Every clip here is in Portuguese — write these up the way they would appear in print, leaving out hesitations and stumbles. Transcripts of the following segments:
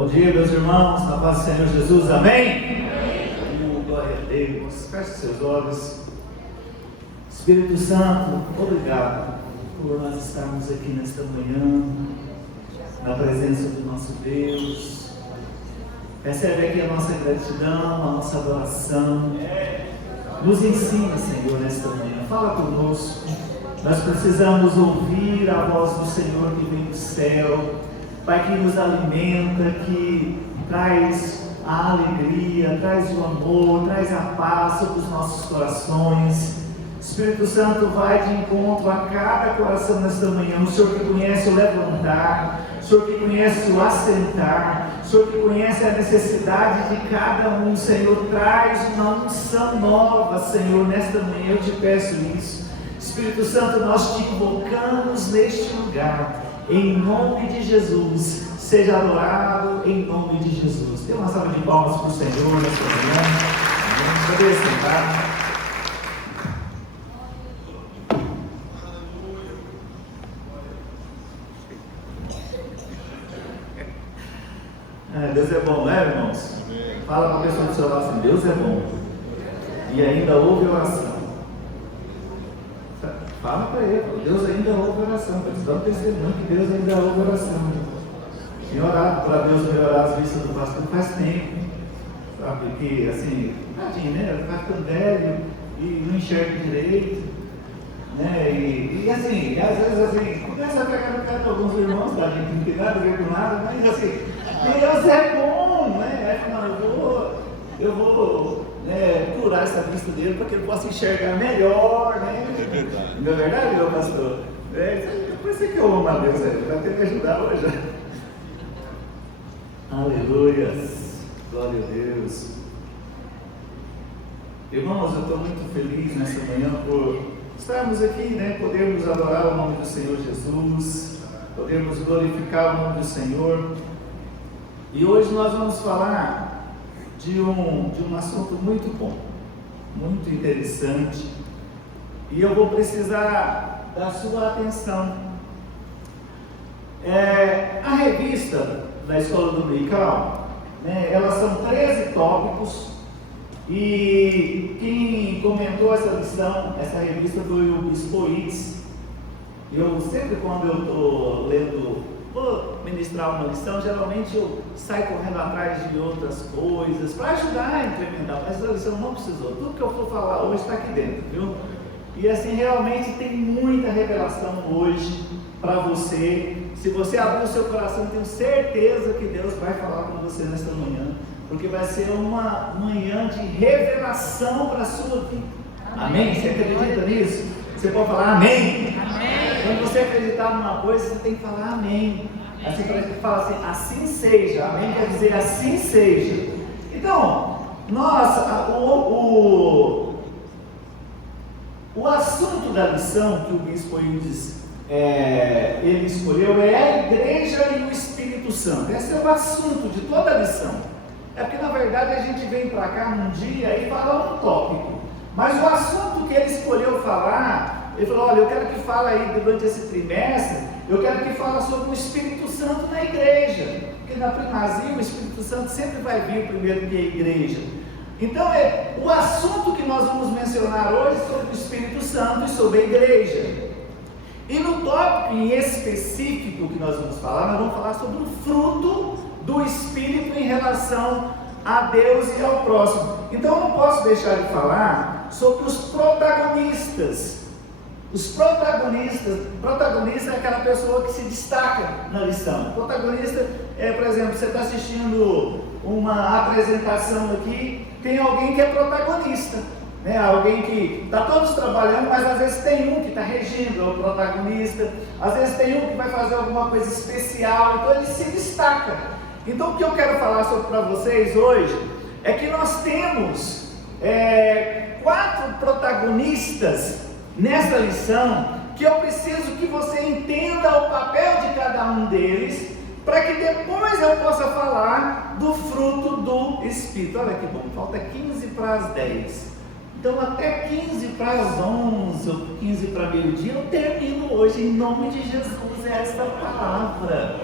Bom dia, meus irmãos, na paz do Senhor Jesus, amém? Glória a Deus. Feche seus olhos. Espírito Santo, obrigado por nós estarmos aqui nesta manhã, na presença do nosso Deus. Recebe aqui a nossa gratidão, a nossa adoração. Nos ensina, Senhor, nesta manhã. Fala conosco. Nós precisamos ouvir a voz do Senhor que vem do céu. Pai, que nos alimenta, que traz a alegria, traz o amor, traz a paz sobre os nossos corações. Espírito Santo, vai de encontro a cada coração nesta manhã. O Senhor que conhece o levantar, o Senhor que conhece o assentar, o Senhor que conhece a necessidade de cada um. Senhor, traz uma unção nova, Senhor, nesta manhã. Eu te peço isso. Espírito Santo, nós te invocamos neste lugar. Em nome de Jesus, seja adorado em nome de Jesus. Dê uma salva de palmas para o Senhor nesta manhã. Vamos poder sentar. Deus é bom, né, irmãos? Fala para a pessoa do seu lado assim: Deus é bom. E ainda ouve oração. Fala para ele, Deus ainda ouve oração. Eles dão testemunho que Deus ainda ouve oração. Tinha orado para Deus melhorar as vistas do pastor faz tempo. Sabe que, assim, tadinho, né? Ele está ficando velho e não enxerga direito. Né? E assim, às vezes assim, começa a pegar no pé de alguns irmãos, tá? A gente não tem nada a ver com nada, mas assim, Deus é bom, né? Eu vou curar essa vista dele para que ele possa enxergar melhor, né? É verdade. Não é verdade, meu pastor? Por isso que eu amo a Deus, ele vai ter que me ajudar hoje. Aleluias, glória a Deus. Irmãos, eu estou muito feliz nessa manhã por estarmos aqui, né? Podermos adorar o nome do Senhor Jesus, podermos glorificar o nome do Senhor. E hoje nós vamos falar de um assunto muito bom, muito interessante, e eu vou precisar da sua atenção. A revista da Escola Dominical, né, elas são 13 tópicos, e quem comentou essa lição, essa revista, foi o Bispo Itz. Eu sempre, quando eu estou lendo, vou ministrar uma lição, geralmente eu saio correndo atrás de outras coisas para ajudar a implementar, mas essa lição não precisou. Tudo que eu for falar hoje está aqui dentro, viu? E assim, realmente tem muita revelação hoje para você. Se você abrir o seu coração, tenho certeza que Deus vai falar com você nesta manhã, porque vai ser uma manhã de revelação para a sua vida. Amém? Você acredita nisso? Você pode falar amém? Amém. Quando você acreditar numa coisa, você tem que falar amém. Assim, para a gente falar assim, assim seja. Amém quer dizer assim seja. Então, o assunto da lição que o Bispo Ildes ele escolheu é a igreja e o Espírito Santo. Esse é o assunto de toda a lição. É porque, na verdade, a gente vem para cá num dia e fala um tópico. Mas o assunto que ele escolheu falar, ele falou: olha, eu quero que fale aí durante esse trimestre, eu quero que fale sobre o Espírito Santo na igreja. Porque na primazia o Espírito Santo sempre vai vir primeiro que a igreja. Então, o assunto que nós vamos mencionar hoje é sobre o Espírito Santo e sobre a igreja. E no tópico em específico que nós vamos falar sobre o fruto do Espírito em relação a Deus e ao próximo. Então eu não posso deixar de falar sobre os protagonistas. Os protagonista é aquela pessoa que se destaca na lição. Protagonista é, por exemplo, você está assistindo uma apresentação aqui, tem alguém que é protagonista, né? Alguém que está todos trabalhando, mas às vezes tem um que está regindo, é o protagonista. Às vezes tem um que vai fazer alguma coisa especial, então ele se destaca. Então o que eu quero falar para vocês hoje é que nós temos 4 protagonistas nessa lição, que eu preciso que você entenda o papel de cada um deles, para que depois eu possa falar do fruto do Espírito. Olha que bom, falta 15 para as 10. Então até 15 para as 11, ou 15 para meio-dia, eu termino hoje, em nome de Jesus, esta palavra.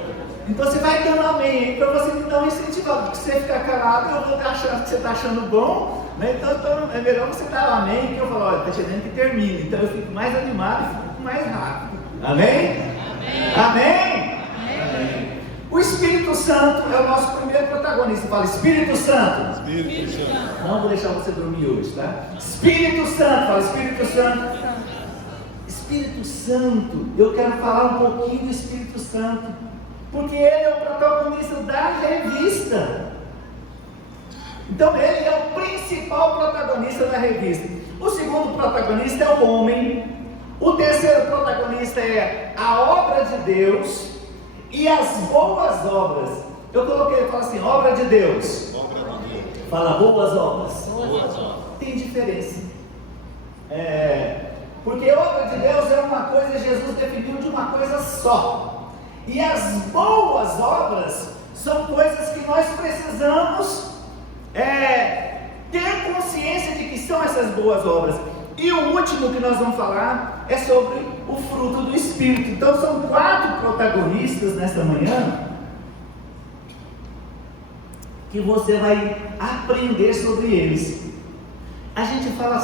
Então você vai dando amém para você me dar um incentivo, porque se você ficar calado, eu vou achar que você está achando bom, né? Então é melhor você dar um amém, que eu falo, olha, está chegando que termine. Então eu fico mais animado e fico mais rápido. Amém? Amém? Amém. O Espírito Santo é o nosso primeiro protagonista. Fala, Espírito Santo. Espírito Santo. Não vou deixar você dormir hoje, tá? Espírito Santo. Fala, Espírito Santo. Espírito Santo. Eu quero falar um pouquinho do Espírito Santo, porque ele é o protagonista da revista. Então ele é o principal protagonista da revista. O segundo protagonista é o homem. O terceiro protagonista é a obra de Deus e as boas obras. Eu coloquei, fala assim, obra de Deus. Obra de Deus. Fala boas obras. Boas obras. Tem diferença. Porque obra de Deus é uma coisa, Jesus definiu de uma coisa só. E as boas obras são coisas que nós precisamos ter consciência de que são essas boas obras. E o último que nós vamos falar é sobre o fruto do Espírito. Então são 4 protagonistas nesta manhã que você vai aprender sobre eles. A gente fala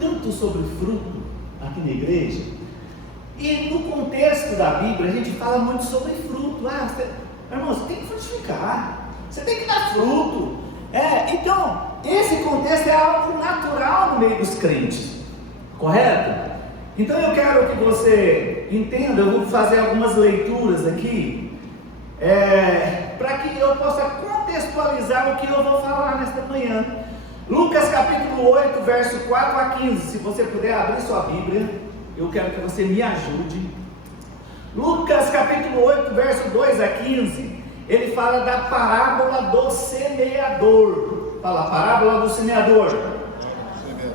tanto sobre fruto aqui na igreja, e no contexto da Bíblia a gente fala muito sobre fruto. Irmão, você tem que frutificar, você tem que dar fruto. Então, esse contexto é algo natural no meio dos crentes. Correto? Então eu quero que você entenda, eu vou fazer algumas leituras aqui, para que eu possa contextualizar o que eu vou falar nesta manhã. Lucas capítulo 8, verso 4 a 15, se você puder abrir sua Bíblia, eu quero que você me ajude. Lucas capítulo 8, verso 2 a 15, ele fala da parábola do semeador. Fala, parábola do semeador.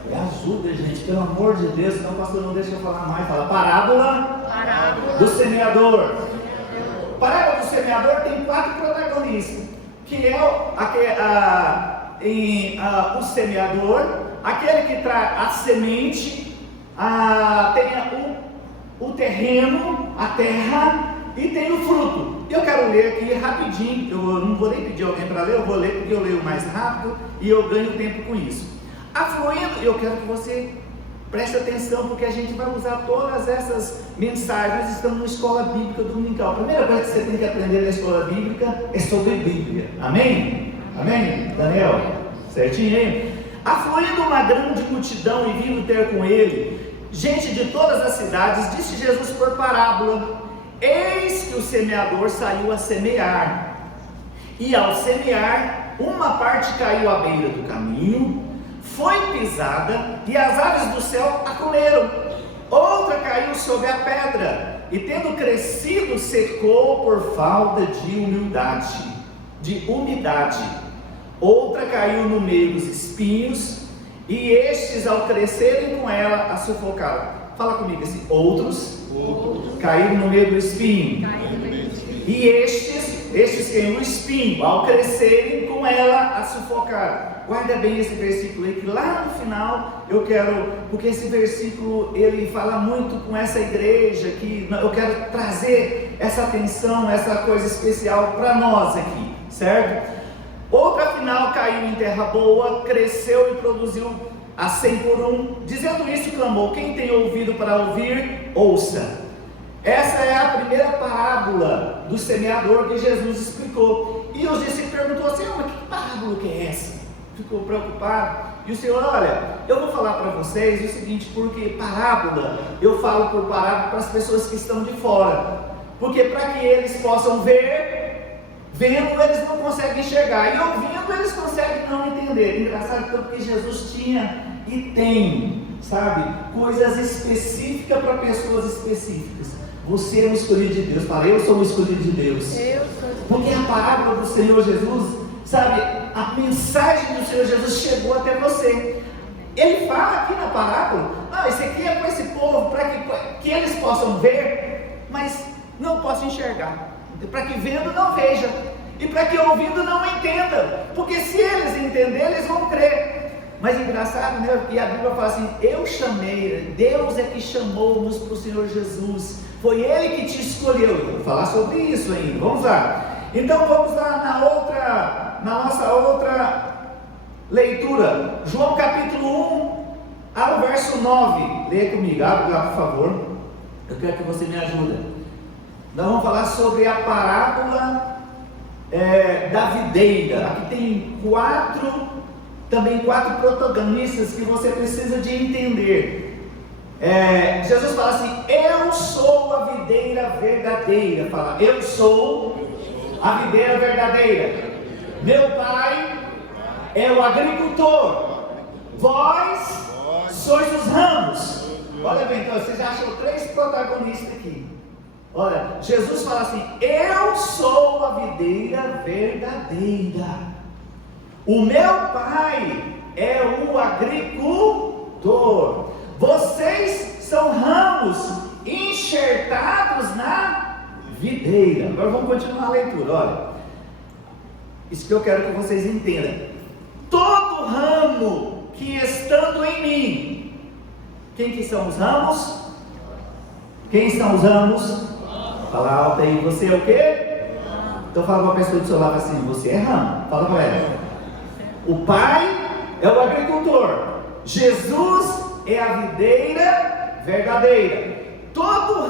Me ajuda, gente, pelo amor de Deus, senão o pastor não deixa eu falar mais. Fala, parábola do semeador. Parábola do semeador tem 4 protagonistas, que é o semeador, aquele que traz a semente, tem o terreno, a terra, e tem o fruto. Eu quero ler aqui rapidinho, eu não vou nem pedir alguém para ler, eu vou ler porque eu leio mais rápido e eu ganho tempo com isso. Afluindo, eu quero que você preste atenção, porque a gente vai usar todas essas mensagens. Nós estamos na escola bíblica dominical. A primeira coisa que você tem que aprender na escola bíblica é sobre Bíblia. Amém? Amém? Daniel? Certinho aí? Afluindo uma grande multidão e vindo ter com ele gente de todas as cidades, disse Jesus por parábola: eis que o semeador saiu a semear, e ao semear, uma parte caiu à beira do caminho, foi pisada, e as aves do céu a comeram. Outra caiu sobre a pedra, e tendo crescido, secou por falta de umidade. Outra caiu no meio dos espinhos, e estes, ao crescerem com ela, a sufocaram. Fala comigo assim: outros caíram no meio do espinho. E estes que no espinho, ao crescerem com ela, a sufocaram. Guarda bem esse versículo aí, que lá no final eu quero, porque esse versículo ele fala muito com essa igreja, que eu quero trazer essa atenção, essa coisa especial para nós aqui, certo? Outra final caiu em terra boa, cresceu e produziu a 100 por 1. Dizendo isso, clamou: quem tem ouvido para ouvir, ouça. Essa é a primeira parábola do semeador que Jesus explicou. E os discípulos perguntou assim: mas que parábola que é essa? Ficou preocupado. E o Senhor: olha, eu vou falar para vocês o seguinte, porque parábola, eu falo por parábola para as pessoas que estão de fora, porque para que eles possam ver, vendo eles não conseguem enxergar, e ouvindo eles conseguem não entender. Engraçado, porque Jesus tinha e tem, sabe, coisas específicas para pessoas específicas. Você é um escolhido de Deus. Fala: eu sou um escolhido de Deus. Porque a parábola do Senhor Jesus, sabe, a mensagem do Senhor Jesus chegou até você. Ele fala aqui na parábola: isso aqui é para esse povo, para que eles possam ver, mas não possam enxergar, para que vendo não veja, e para que ouvindo não entenda, porque se eles entenderem, eles vão crer. Mas engraçado, né? E a Bíblia fala assim: eu chamei, Deus é que chamou-nos para o Senhor Jesus, foi Ele que te escolheu. Eu vou falar sobre isso ainda, vamos lá. Então vamos lá na nossa outra leitura, João capítulo 1, ao verso 9, leia comigo, abre lá por favor, eu quero que você me ajude. Nós vamos falar sobre a parábola da videira. Aqui tem quatro protagonistas que você precisa de entender. Jesus fala assim: eu sou a videira verdadeira. Fala, eu sou a videira verdadeira. Meu pai é o agricultor. Vós sois os ramos. Olha bem, então você já achou 3 protagonistas aqui. Olha, Jesus fala assim: eu sou a videira verdadeira. O meu pai é o agricultor. Vocês são ramos enxertados na videira. Agora vamos continuar a leitura. Olha, isso que eu quero que vocês entendam. Todo ramo que estando em mim. Quem que são os ramos? Quem são os ramos? Fala alto aí. Você é o quê? Então fala para a pessoa do seu lado assim: você é ramo. Fala para ela. O pai é o agricultor. Jesus é a videira verdadeira. Todo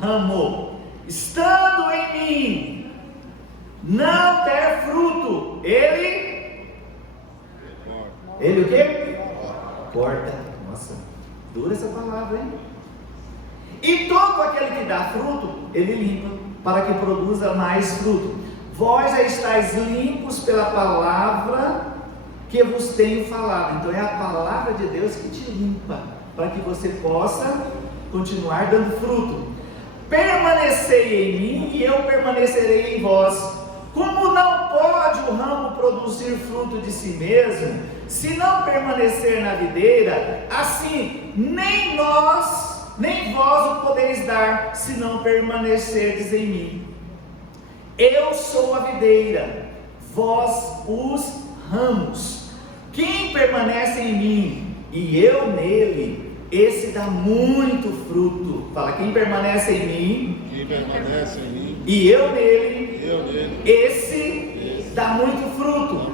ramo estando em mim não der fruto, ele o quê? Corta. Nossa, dura essa palavra, hein? E todo aquele que dá fruto, ele limpa, para que produza mais fruto. Vós já estáis limpos pela palavra que vos tenho falado. Então é a palavra de Deus que te limpa, para que você possa continuar dando fruto. Permanecei em mim e eu permanecerei em vós. Como não pode o ramo produzir fruto de si mesmo, se não permanecer na videira, assim nem vós o podeis dar, se não permanecerdes em mim. Eu sou a videira, vós os ramos. Quem permanece em mim e eu nele, esse dá muito fruto. Fala, quem permanece em mim, e eu nele, esse dá muito fruto.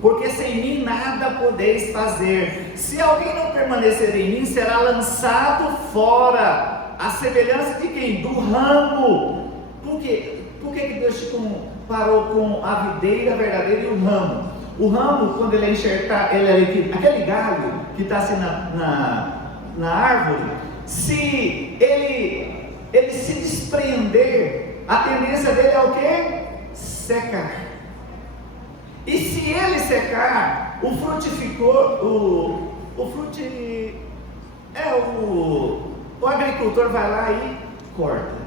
Porque sem mim nada podeis fazer. Se alguém não permanecer em mim, será lançado fora, a semelhança de quem? Do ramo. Por quê? Por que Deus te comparou com a videira verdadeira e o ramo? O ramo, quando ele é enxertado, aquele galho que está assim na árvore, se ele se desprender, a tendência dele é o quê? Secar. E se ele secar, o agricultor vai lá e corta.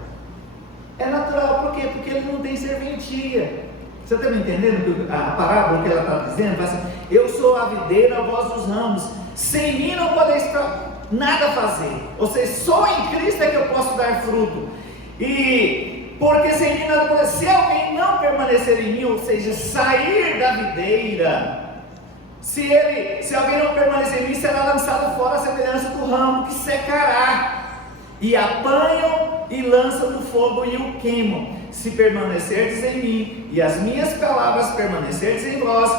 É natural, por quê? Porque ele não tem serventia. Você está me entendendo a parábola que ela está dizendo? Assim, eu sou a videira, vós os ramos. Sem mim não podeis nada fazer. Ou seja, só em Cristo é que eu posso dar fruto. E porque sem mim nada podeis. Se alguém não permanecer em mim, ou seja, sair da videira, se alguém não permanecer em mim, será lançado fora a semelhança do ramo que secará. E apanham e lançam no fogo e o queimam. Se permanecerdes em mim e as minhas palavras permanecerdes em vós,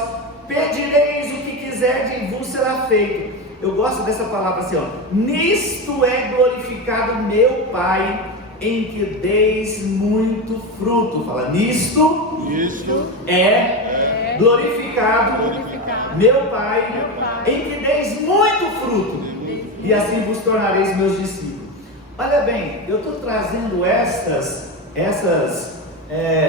pedireis o que quiserdes e vos será feito. Eu gosto dessa palavra assim, ó. Nisto é glorificado meu Pai, em que deis muito fruto. Fala, nisto é glorificado meu Pai, em que deis muito fruto, e assim vos tornareis meus discípulos. Olha bem, eu estou trazendo essas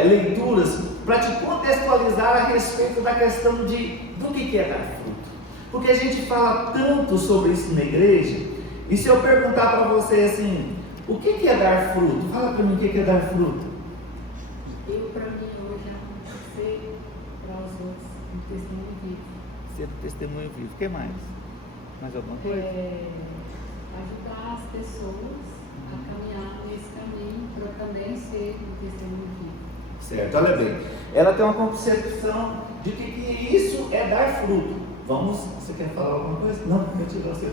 leituras para te contextualizar a respeito da questão do que é dar fruto. Porque a gente fala tanto sobre isso na igreja, e se eu perguntar para você assim, o que é dar fruto? Fala para mim o que é dar fruto. Para mim hoje é ser para os outros um testemunho vivo. Ser um testemunho vivo. O que mais? Mais alguma coisa? Ajudar as pessoas a caminhar nesse caminho para também ser um testemunho vivo. Certo, olha bem. Ela tem uma concepção de que isso é dar fruto. Você quer falar alguma coisa? Não, eu tirei você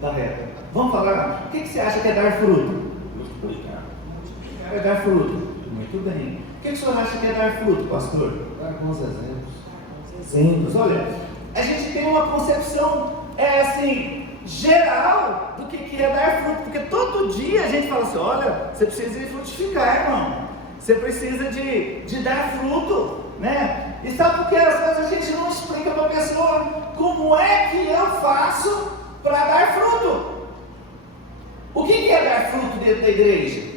da reta. Vamos falar, o que você acha que é dar fruto? É dar fruto. Muito bem. O que o senhor acha que é dar fruto, pastor? Dar bons exemplos. Exemplos. Olha, a gente tem uma concepção geral do que é dar fruto, porque todo dia a gente fala assim: olha, você precisa de frutificar, irmão, você precisa de dar fruto, né? E sabe por que às vezes a gente não explica para a pessoa como é que eu faço para dar fruto? O que é dar fruto dentro da igreja?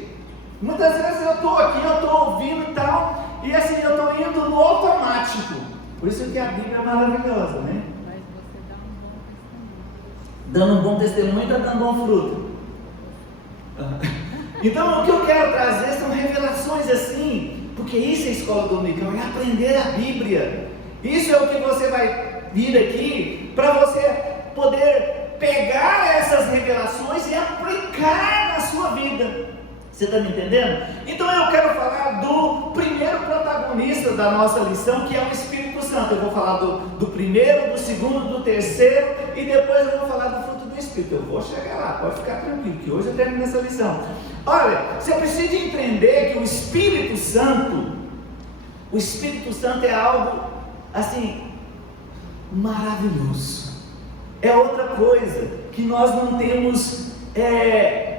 Muitas vezes eu estou aqui, eu estou ouvindo e tal, e assim, eu estou indo no automático. Por isso que a Bíblia é maravilhosa, né? Mas você Dando um bom testemunho e está dando bom fruto. Então o que eu quero trazer são revelações assim, porque isso é a escola dominical, é aprender a Bíblia. Isso é o que você vai vir aqui, para você poder pegar essas revelações e aplicar na sua vida. Você está me entendendo? Então eu quero falar do primeiro protagonista da nossa lição, que é o Espírito Santo. Eu vou falar do primeiro, do segundo, do terceiro, e depois eu vou falar do fruto do Espírito. Eu vou chegar lá, pode ficar tranquilo, que hoje eu termino essa lição. Olha, você precisa entender que o Espírito Santo é algo assim maravilhoso. É outra coisa que nós não temos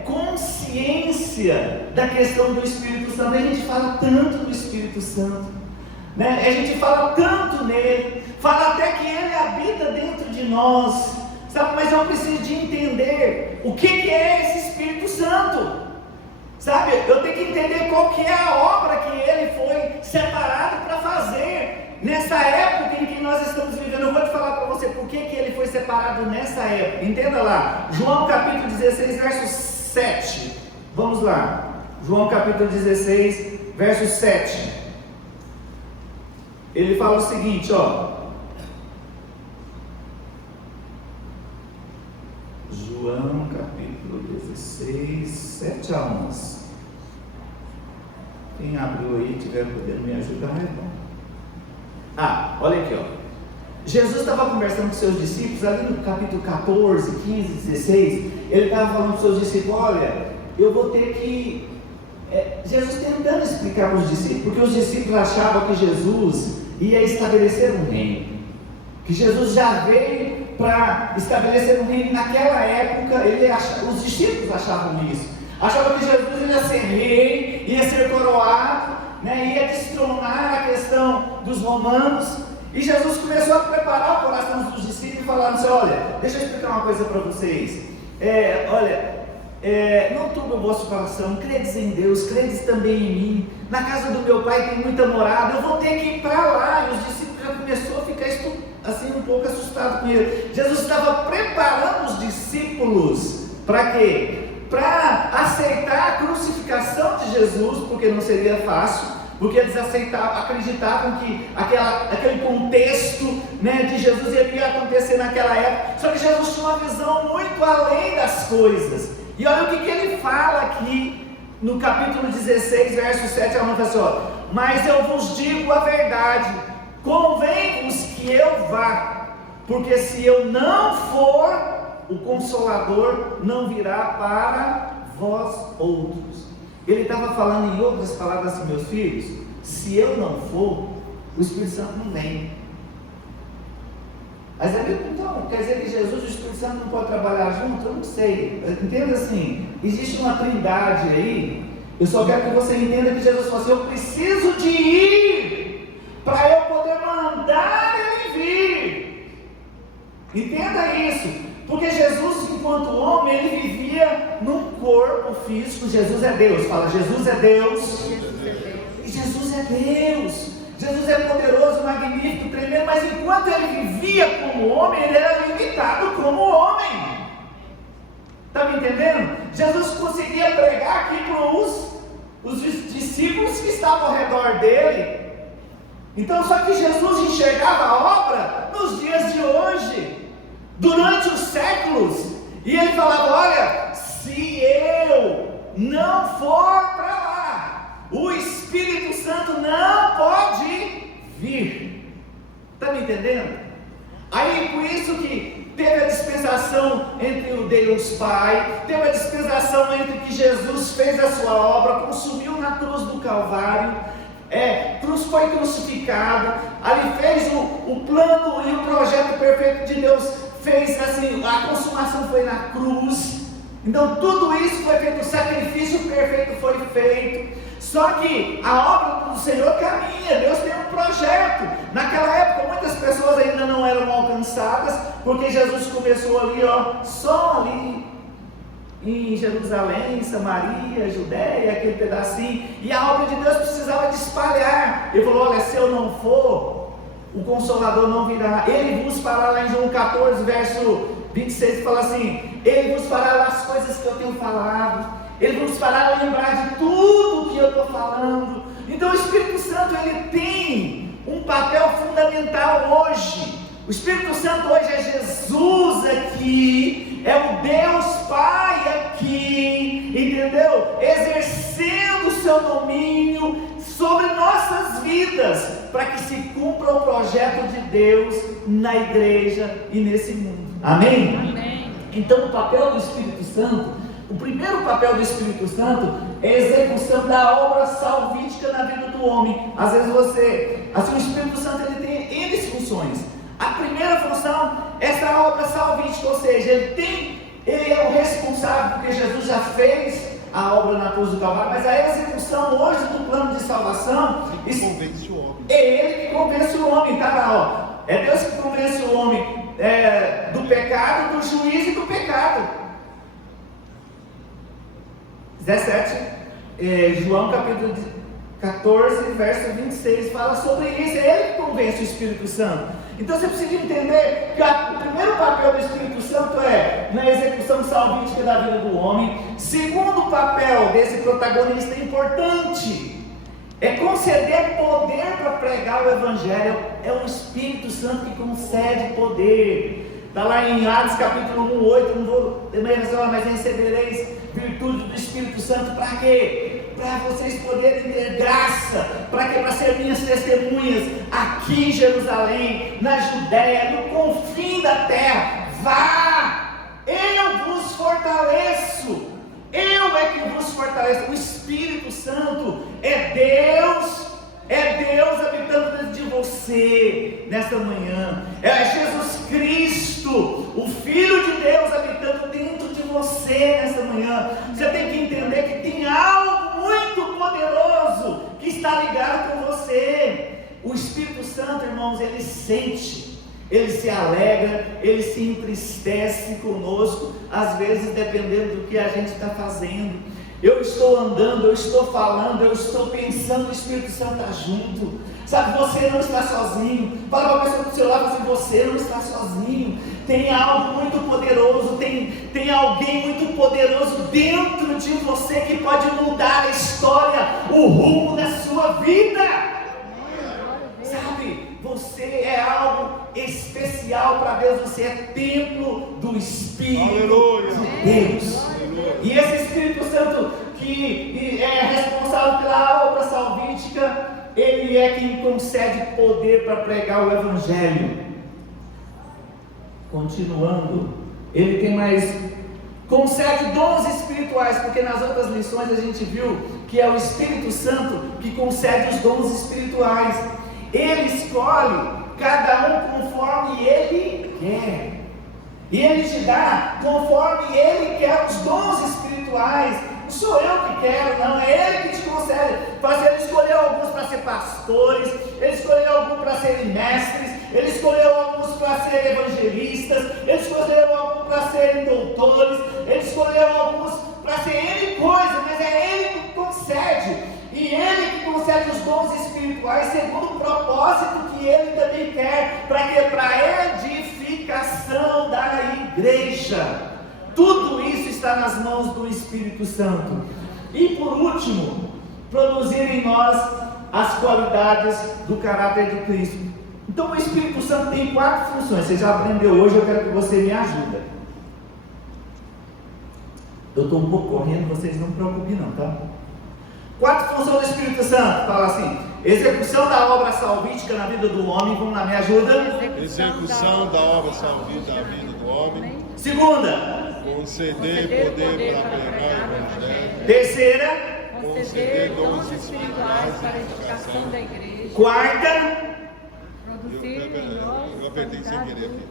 consciência da questão do Espírito Santo. A gente fala tanto do Espírito Santo, né? A gente fala tanto nele, fala até que ele habita dentro de nós, sabe? Mas eu preciso de entender o que é esse Espírito Santo, sabe? Eu tenho que entender qual que é a obra que ele foi separado para fazer nessa época em que nós estamos vivendo. Eu vou te falar para você por que ele foi separado nessa época. Entenda lá, João capítulo 16, verso 7. Vamos lá, João capítulo 16, verso 7. Ele fala o seguinte, ó. João capítulo 16, 7 a 11. Quem abriu aí, tiver podendo me ajudar, é bom. Olha aqui, ó. Jesus estava conversando com seus discípulos ali no capítulo 14, 15, 16. Ele estava falando com seus discípulos: olha, eu vou ter que... Jesus tentando explicar para os discípulos, porque os discípulos achavam que Jesus ia estabelecer um reino, que Jesus já veio para estabelecer um reino. Naquela época, os discípulos achavam isso, achavam que Jesus ia ser rei, ia ser coroado, né, ia destronar a questão dos romanos. E Jesus começou a preparar o coração dos discípulos, falando assim: olha, deixa eu explicar uma coisa para vocês. Não turbe o vosso coração, credes em Deus, credes também em mim. Na casa do meu pai tem muita morada, eu vou ter que ir para lá. E os discípulos já começaram a ficar assim um pouco assustados com ele. Jesus estava preparando os discípulos para quê? Para aceitar a crucificação de Jesus, porque não seria fácil, porque eles acreditavam que aquele contexto, né, de Jesus iria acontecer naquela época. Só que Jesus tinha uma visão muito além das coisas. E olha o que ele fala aqui no capítulo 16, verso 7 a 9, assim, ó: mas eu vos digo a verdade, convém-vos que eu vá, porque se eu não for, o Consolador não virá para vós outros. Ele estava falando em outras palavras assim: meus filhos, se eu não for, o Espírito Santo não vem. Mas então, quer dizer que Jesus e o Espírito Santo não podem trabalhar juntos? Eu não sei. Entenda assim, existe uma trindade aí. Eu só quero que você entenda que Jesus falou assim: eu preciso de ir, para eu poder mandar ele vir. Entenda isso. Porque Jesus, enquanto homem, ele vivia num corpo físico. Jesus é Deus, fala: Jesus é Deus. E Jesus é Deus. Jesus é poderoso, magnífico, tremendo. Mas enquanto ele vivia como homem, ele era limitado como homem. Está me entendendo? Jesus conseguia pregar aqui para os discípulos que estavam ao redor dele. Então, só que Jesus enxergava a obra nos dias de hoje, durante os séculos, e ele falava: olha, se eu não for para lá, o Espírito Santo não pode vir. Está me entendendo? Aí, por isso que teve a dispensação entre o Deus Pai, teve a dispensação entre que Jesus fez a sua obra, consumiu na cruz do Calvário, foi crucificado, ali fez o plano e o projeto perfeito de Deus, fez assim, a consumação foi na cruz. Então tudo isso foi feito, o sacrifício perfeito foi feito. Só que a obra do Senhor caminha, Deus tem um projeto. Naquela época muitas pessoas ainda não eram alcançadas, porque Jesus começou ali, só ali em Jerusalém, Samaria, Judéia, aquele pedacinho, e a obra de Deus precisava de espalhar. Ele falou: olha, se eu não for, o Consolador não virá. Ele vos fará, lá em João 14, verso 26, fala assim: ele vos fará as coisas que eu tenho falado, ele vos fará lembrar de tudo que eu estou falando. Então o Espírito Santo, ele tem um papel fundamental hoje. O Espírito Santo hoje é Jesus aqui, é o Deus Pai aqui, entendeu? Exercendo o seu domínio sobre nossas vidas, para que se cumpra o projeto de Deus na igreja e nesse mundo. Amém? Amém. Então o papel do Espírito Santo, o primeiro papel do Espírito Santo é a execução da obra salvífica na vida do homem. Às vezes o Espírito Santo, ele tem N funções. A primeira função é essa obra salvífica, ou seja, ele é o responsável, porque Jesus já fez a obra na cruz do Calvário, mas a execução hoje do plano de salvação, Ele convence o homem. é ele que convence o homem, tá lá, é Deus que convence o homem do pecado, do juízo e do pecado. 17, João capítulo 14, verso 26, fala sobre isso. É ele que convence o Espírito Santo. Então você precisa entender que o primeiro papel do Espírito Santo é na execução salvífica da vida do homem. Segundo papel desse protagonista importante é conceder poder para pregar o Evangelho. É o Espírito Santo que concede poder. Está lá em Atos capítulo 1, 8, não vou mencionar, mas recebereis virtude do Espírito Santo. Para quê? Para vocês poderem ter graça, para ser minhas testemunhas aqui em Jerusalém, na Judéia, no confim da terra. Vá, eu vos fortaleço, eu é que vos fortaleço. O Espírito Santo é Deus habitando dentro de você nesta manhã. É Jesus Cristo, o Filho de Deus, habitando dentro de você nesta manhã. Você tem que entender que tem algo muito poderoso que está ligado com você. O Espírito Santo, irmãos, ele sente, ele se alegra, ele se entristece conosco, às vezes dependendo do que a gente está fazendo. Eu estou andando, eu estou falando, eu estou pensando, o Espírito Santo está junto. Sabe, você não está sozinho. Fala para a pessoa do seu lado assim: você não está sozinho. Tem algo muito poderoso, tem alguém muito poderoso dentro de você que pode mudar a história, o rumo da sua vida. Sabe, você é algo especial para Deus, você é templo do Espírito de Deus. E esse Espírito Santo que é responsável pela obra salvífica, ele é quem concede poder para pregar o Evangelho. Continuando, ele tem mais, concede dons espirituais, porque nas outras lições a gente viu que é o Espírito Santo que concede os dons espirituais. Ele escolhe cada um conforme ele quer, e ele te dá conforme ele quer os dons espirituais. Não sou eu que quero, não, é ele que te concede. Ele escolheu alguns para ser pastores, ele escolheu alguns para serem mestres, ele escolheu alguns para serem evangelistas, ele escolheu alguns para serem doutores, ele escolheu alguns para ser ele coisa, mas é ele que concede, e ele que concede os dons espirituais segundo o propósito que ele também quer, para que? Para edificação da igreja. Tudo isso está nas mãos do Espírito Santo. E por último, produzir em nós as qualidades do caráter de Cristo. Então o Espírito Santo tem 4 funções. Você já aprendeu hoje, eu quero que você me ajude. Eu estou um pouco correndo, vocês não se preocupem não, tá? 4 funções do Espírito Santo. Fala assim: Execução da obra salvífica na vida do homem. Vamos lá, me ajuda. Execução da obra salvífica na vida do homem. Segunda. Conceder poder para pregar o evangelho. Terceira. Conceder dons espirituais para a edificação da igreja. Quarta. Produzir em nós Eu apertei sem querer aqui.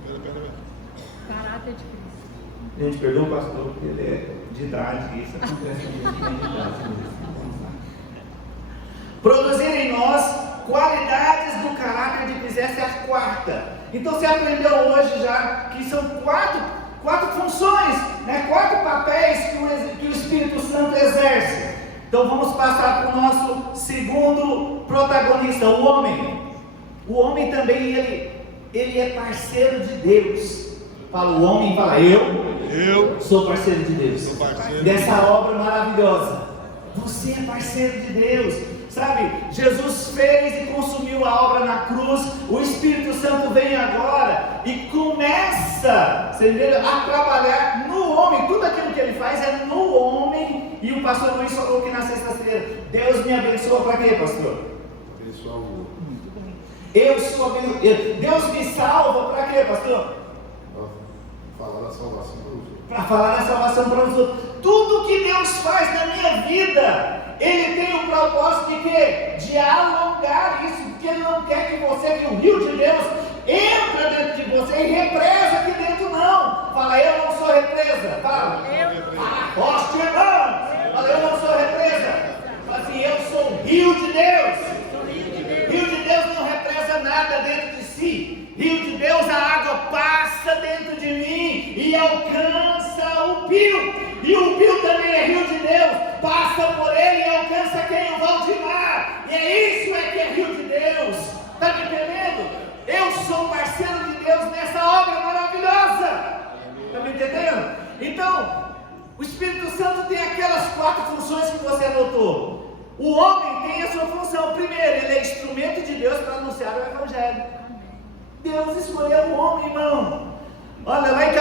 caráter de Cristo. Gente, perdoa o pastor, porque ele é de idade. Isso acontece com gente que é de idade mesmo. Produzir em nós qualidades do caráter de Cristo. Essa é a quarta. Então você aprendeu hoje já que são quatro funções, né? 4 papéis que o Espírito Santo exerce. Então vamos passar para o nosso segundo protagonista, o homem. O homem também, ele é parceiro de Deus. Fala o homem, fala eu sou parceiro de Deus. Sou parceiro dessa obra maravilhosa. Você é parceiro de Deus. Sabe, Jesus fez e consumiu a obra na cruz. O Espírito Santo vem agora e começa, você vê, a trabalhar no homem. Tudo aquilo que ele faz é no homem. E o pastor Luiz falou que na sexta-feira, Deus me abençoa para quê, pastor? Abençoar o outro. Deus me salva para quê, pastor? Falar da salvação para os outros. Para falar da salvação para os outros. Tudo que Deus faz na minha vida, Ele tem o propósito de quê? De alongar isso, porque Ele não quer que o rio de Deus entre dentro de você e represa aqui dentro, não. Fala, eu não sou represa. Fala, aposte, irmão. Fala, eu não sou represa. Fala assim, eu sou o rio de Deus. Rio de Deus não represa nada dentro de si. Rio de Deus, a água passa dentro de mim e alcança o pio. E o pio também é rio de Deus, passa por ele e alcança quem? O Valdemar. E isso que é rio de Deus. Está me entendendo? Eu sou parceiro de Deus nessa obra maravilhosa. Está me entendendo? Então, o Espírito Santo tem aquelas 4 funções que você anotou. O homem tem a sua função. Primeiro, ele é instrumento de Deus para anunciar o Evangelho. Deus escolheu o homem, irmão. Olha lá em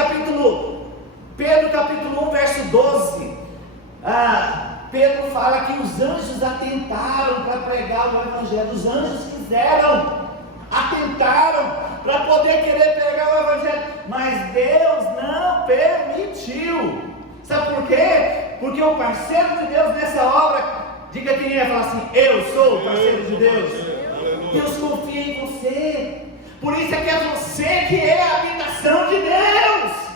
Pedro capítulo 1, verso 12. Pedro fala que os anjos atentaram para pregar o Evangelho. Os anjos atentaram para poder querer pregar o Evangelho, mas Deus não permitiu. Sabe por quê? Porque o parceiro de Deus nessa obra, diga quem é, fala assim, eu sou o parceiro de Deus. Deus confia em você. Por isso é que é você que é a habitação de Deus.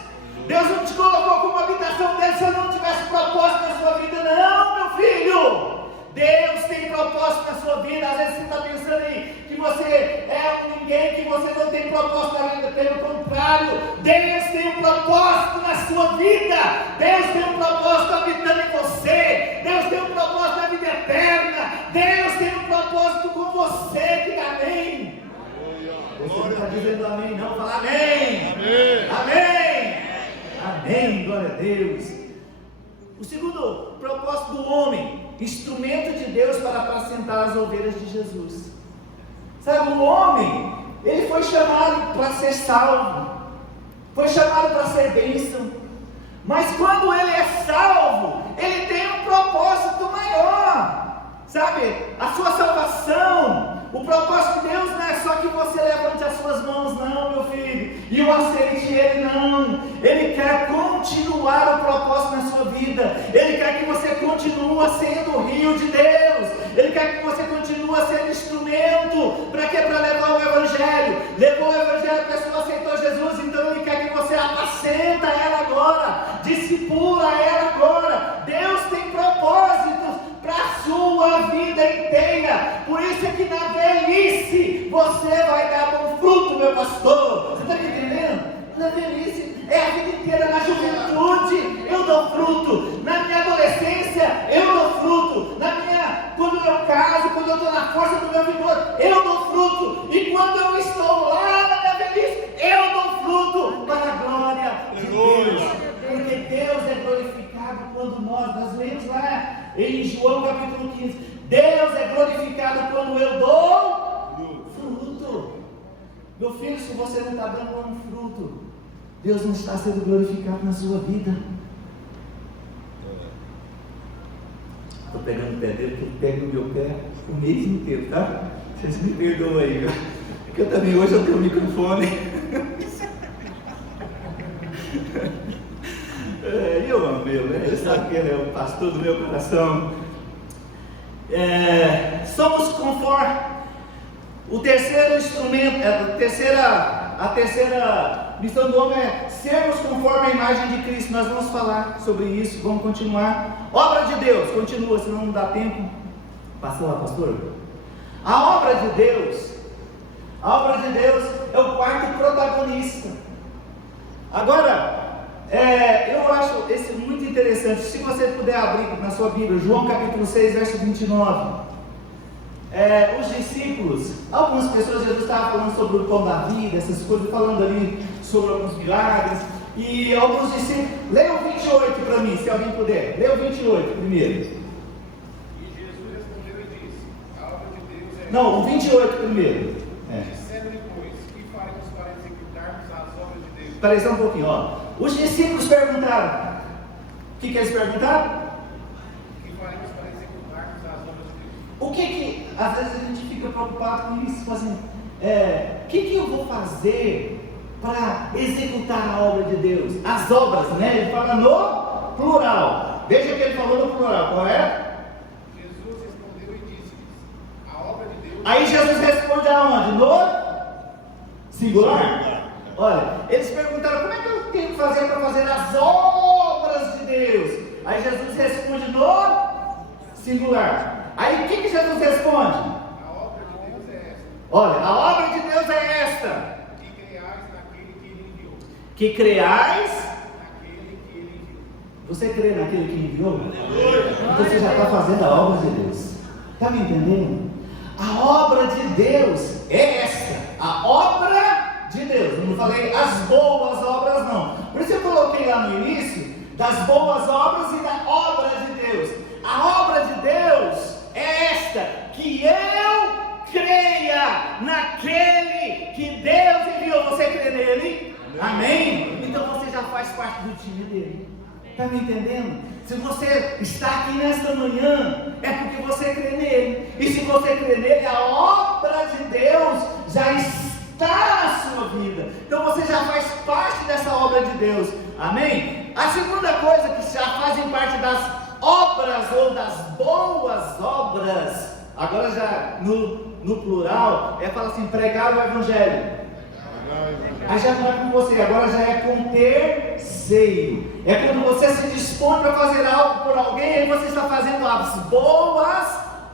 Deus não te colocou como habitação dele se não tivesse propósito na sua vida, não, meu filho. Deus tem propósito na sua vida. Às vezes você está pensando aí que você é um ninguém, que você não tem propósito na vida. Pelo contrário, Deus tem um propósito na sua vida. Deus tem um propósito habitando em você. Deus tem um propósito na vida eterna. Deus tem um propósito com você. Diga amém. Você não está dizendo amém, não. Fala amém. Amém. Amém. Amém. Glória a Deus. O segundo propósito do homem, instrumento de Deus para apacentar as ovelhas de Jesus. Sabe, o homem, ele foi chamado para ser salvo, foi chamado para ser bênção, mas quando ele é salvo, ele tem um propósito maior, sabe, a sua salvação. O propósito de Deus não é só que você levante as suas mãos, não, meu filho, e o aceite ele, não. Ele quer continuar o propósito na sua vida. Ele quer que você continue sendo o rio de Deus. Ele quer que você continue sendo instrumento. Para quê? Para levar o Evangelho. Levou o Evangelho, a pessoa aceitou Jesus, então Ele quer que você apacenta ela agora, discipula ela agora. Deus tem propósitos para a sua vida inteira. Por isso é que na velhice você vai dar bom fruto, meu pastor. Você está me entendendo? Na velhice é a vida inteira. Na juventude eu dou fruto, na minha adolescência eu dou fruto, quando eu caso, quando eu estou na força do meu vigor, eu dou fruto, e quando eu estou lá na minha velhice, eu dou fruto para a glória de Deus. Porque Deus é glorificado quando nós lemos lá em João capítulo 15, Deus é glorificado quando eu dou fruto. Meu filho, se você não está dando um fruto, Deus não está sendo glorificado na sua vida. Estou pegando o pé dele, porque ele pega o meu pé o mês inteiro, tá? Vocês me perdoam aí, viu? Porque eu também hoje eu tenho o microfone. Eu amo ele, né? Ele sabe que ele é o pastor do meu coração. Somos conforme o terceiro instrumento, a terceira missão do homem é sermos conforme a imagem de Cristo. Nós vamos falar sobre isso, vamos continuar. Obra de Deus, continua, senão não dá tempo. Passa lá, pastor. A obra de Deus é o quarto protagonista. Agora, eu acho esse muito interessante. Se você puder abrir na sua Bíblia, João capítulo 6, verso 29. Os discípulos, algumas pessoas, Jesus estava falando sobre o pão da vida, essas coisas, falando ali sobre alguns milagres, e alguns discípulos, leia o 28 para mim, se alguém puder, leia o 28 primeiro. E Jesus respondeu e disse: a obra de Deus é... Não, o 28 primeiro. Disseram-lhe, pois, que faremos para executarmos as obras de Deus? Espera aí só um pouquinho, ó. Os discípulos perguntaram, o que eles perguntaram? Que faremos para executarmos as obras de Deus? O que às vezes a gente fica preocupado com isso, assim, o que eu vou fazer para executar a obra de Deus? As obras, né? Ele fala no plural. Veja que ele falou no plural, correto? Jesus respondeu e disse-lhes: a obra de Deus... Aí Jesus responde aonde? No singular? Olha, eles perguntaram, como é que eu tenho que fazer para fazer as obras de Deus? Aí Jesus responde no singular. Aí o que Jesus responde? A obra de Deus é esta: Olha, a obra de Deus é esta: que creais naquele que ele enviou. que creais. Naquele que ele enviou. Você crê naquele que enviou? Então você já está fazendo a obra de Deus. Está me entendendo? A obra de Deus é esta: a obra de Deus. Eu não falei as boas obras, não. Por isso eu coloquei lá no início das boas obras e da obra de Deus. A obra de Deus é esta: que eu creia naquele que Deus enviou. Você crê nele? Amém? Então você já faz parte do time dele. Está me entendendo? Se você está aqui nesta manhã, é porque você crê nele. E se você crê nele, a obra de Deus já está na sua vida. Então você já faz parte dessa obra de Deus. Amém? A segunda coisa que já fazem parte das obras ou das boas obras, agora já no plural, fala assim: pregar o evangelho. Aí já não é com você, agora já é com terceiro. É quando você se dispõe para fazer algo por alguém, aí você está fazendo as boas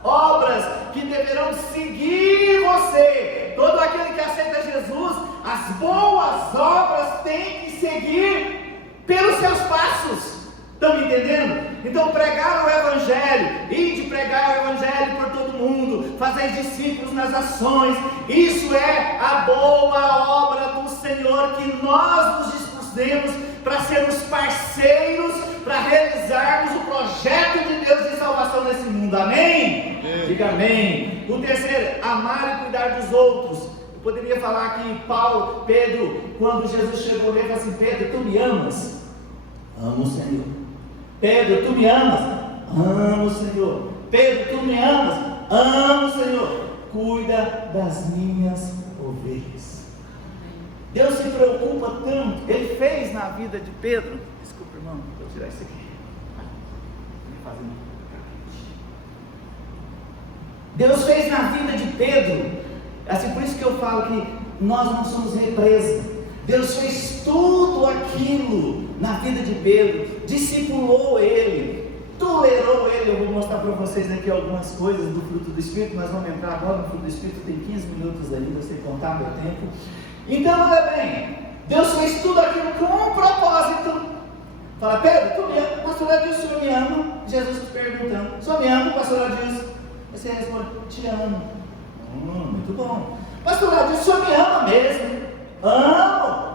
obras que deverão seguir você. Todo aquele que aceita Jesus, as boas obras têm que seguir pelos seus passos. Estão me entendendo? Então pregar o evangelho, ide pregar o evangelho por todo mundo, fazer discípulos nas ações, isso é a boa obra do Senhor, que nós nos dispusemos para sermos parceiros, para realizarmos o projeto de Deus de salvação nesse mundo. Amém? Diga amém. O terceiro, amar e cuidar dos outros. Eu poderia falar que Pedro, quando Jesus chegou nele, falou assim: Pedro, tu me amas? Amo o Senhor. Pedro, tu me amas? Amo o Senhor. Pedro, tu me amas? Amo o Senhor. Cuida das minhas ovelhas. Deus se preocupa tanto. Ele fez na vida de Pedro. Desculpa, irmão, vou tirar isso aqui. Deus fez na vida de Pedro. Assim, por isso que eu falo que nós não somos represa. Deus fez tudo aquilo na vida de Pedro, discipulou ele, tolerou ele. Eu vou mostrar para vocês aqui algumas coisas do fruto do Espírito. Nós vamos entrar agora no fruto do Espírito, tem 15 minutos ali, você contar meu tempo. Então, olha bem, Deus fez tudo aquilo com um propósito. Fala: Pedro, tu me ama? Pastor Adilson, o senhor me ama? Jesus perguntando: o senhor me ama, pastor Adilson? Você responde: te amo. Muito bom. Pastor Adilson, o senhor me ama mesmo? Amo.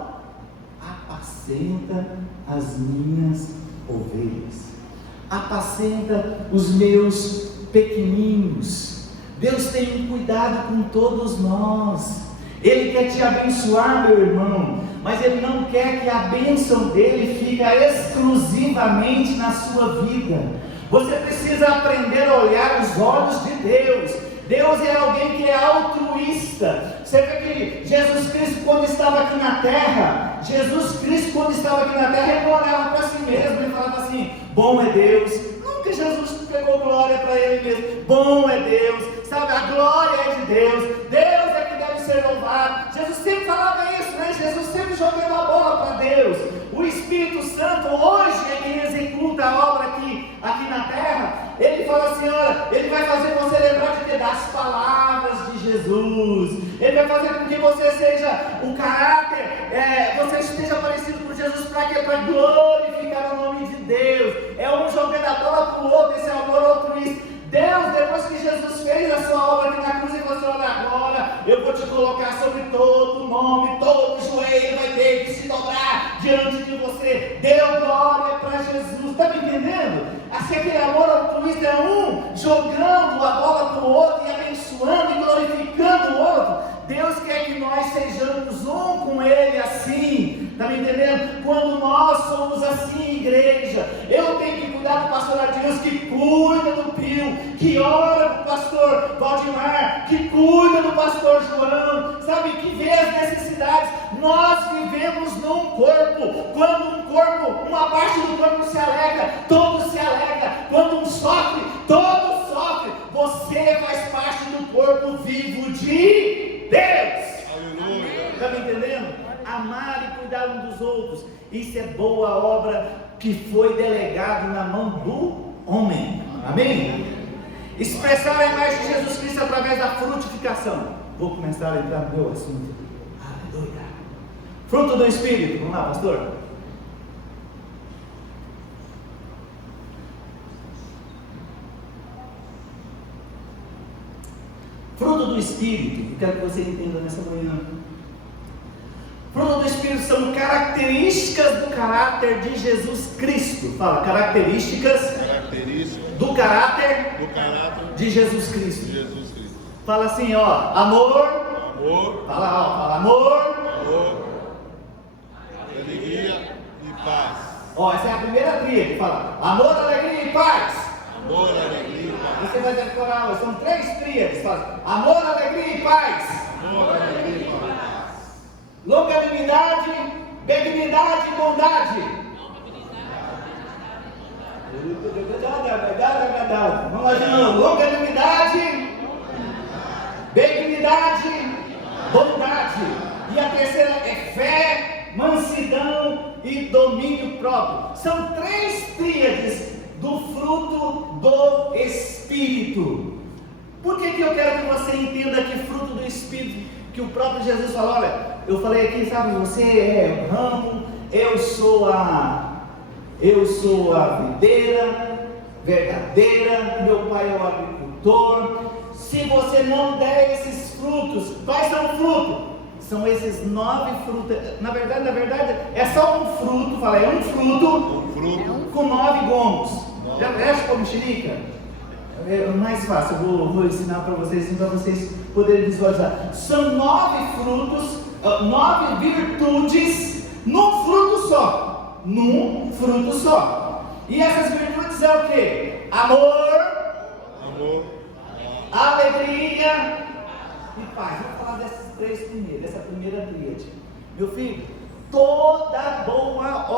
Apacenta as minhas ovelhas, apacenta os meus pequeninos. Deus tem um cuidado com todos nós. Ele quer te abençoar, meu irmão, mas Ele não quer que a bênção dele fique exclusivamente na sua vida. Você precisa aprender a olhar os olhos de Deus. Deus é alguém que é altruísta. Você vê que Jesus Cristo, quando estava aqui na terra, ele não olhava para si mesmo, ele falava assim: bom é Deus. Nunca Jesus pegou glória para ele mesmo. Bom é Deus, sabe? A glória é de Deus. Deus é que deve ser louvado. Jesus sempre falava isso, né? Jesus sempre jogando a bola para Deus. O Espírito Santo hoje é quem executa a obra aqui na terra. Ele fala assim: olha, ele vai fazer você lembrar de das palavras de Jesus. Ele vai fazer com que você seja o caráter, você esteja parecido com Jesus. Para quê? Para glorificar o nome de Deus. É um jogando a bola para o outro, esse amor altruísta. Deus, depois que Jesus fez a sua obra aqui na cruz, e você olha agora, eu vou te colocar sobre todo nome, todo joelho vai ter que se dobrar diante de você. Deu glória para Jesus. Está me entendendo? Assim, aquele amor altruísta é um jogando a bola para o outro e abençoando e glorificando o outro. Deus quer que nós sejamos um com Ele assim. Está me entendendo? Quando nós somos assim, igreja, eu tenho que cuidar do pastor Adilson, que cuida do Pio, que ora para o pastor Valdemar, que cuida do pastor João, sabe, que vê as necessidades. Nós vivemos num corpo. Quando um corpo, uma parte do corpo se alegra, todo se alegra. Quando um sofre, todo sofre. Você faz parte do corpo vivo de Deus. Aleluia. Está me entendendo? Amar e cuidar um dos outros. Isso é boa obra que foi delegado na mão do homem. Amém? Expressar a imagem de Jesus Cristo através da frutificação. Vou começar a entrar no meu assunto. Aleluia. Fruto do Espírito. Vamos lá, pastor. Fruto do Espírito. Eu quero que você entenda nessa manhã. Fruto do Espírito são características do caráter de Jesus Cristo. Fala, características do caráter de Jesus Cristo. Fala assim, ó, amor. Fala, amor. Alegria e paz. Ó, essa é a primeira tríade. Fala, amor, alegria e paz. Amor, alegria e paz. Você vai decorar, são 3 tríades. Fala, amor, alegria e paz. Amor, alegria e paz. Longanimidade, benignidade e bondade. Vamos lá de novo. Longanimidade, benignidade, bondade. E a terceira é fé, mansidão e domínio próprio. São 3 tríades do fruto do Espírito. Por que eu quero que você entenda que fruto do Espírito, que o próprio Jesus falou? Olha, eu falei aqui, sabe, você é o ramo, eu sou a videira verdadeira, meu pai é o agricultor. Se você não der esses frutos, quais são os frutos? São esses 9 frutos. Na verdade, é só um fruto, fala, é um fruto com 9 gomos. Já mexe com mexerica? É mais fácil, eu vou ensinar para vocês, assim, para vocês poderem visualizar. São 9 frutos, 9 virtudes num fruto só. E essas virtudes é o quê? Amor, alegria e paz. Vamos falar dessas 3 primeiras, dessa primeira tríade. Meu filho, toda boa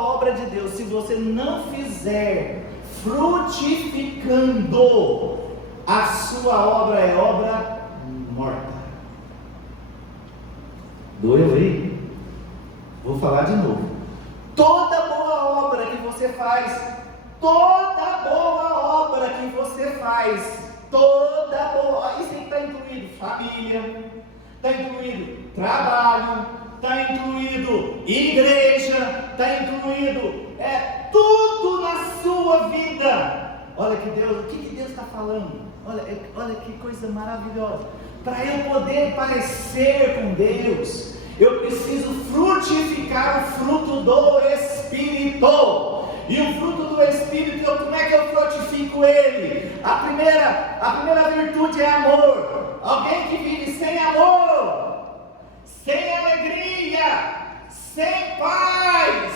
obra de Deus, se você não fizer frutificando, a sua obra é obra morta. Doeu aí? Vou falar de novo. Toda boa obra que você faz, isso está incluído família, está incluído trabalho, está incluído igreja, está incluído tudo na sua vida. Olha que Deus, o que Deus está falando? Olha que coisa maravilhosa. Para eu poder parecer com Deus, eu preciso frutificar o fruto do Espírito. E o fruto do Espírito, como é que eu frutifico ele? A primeira virtude é amor. Alguém que vive sem amor, sem alegria, sem paz.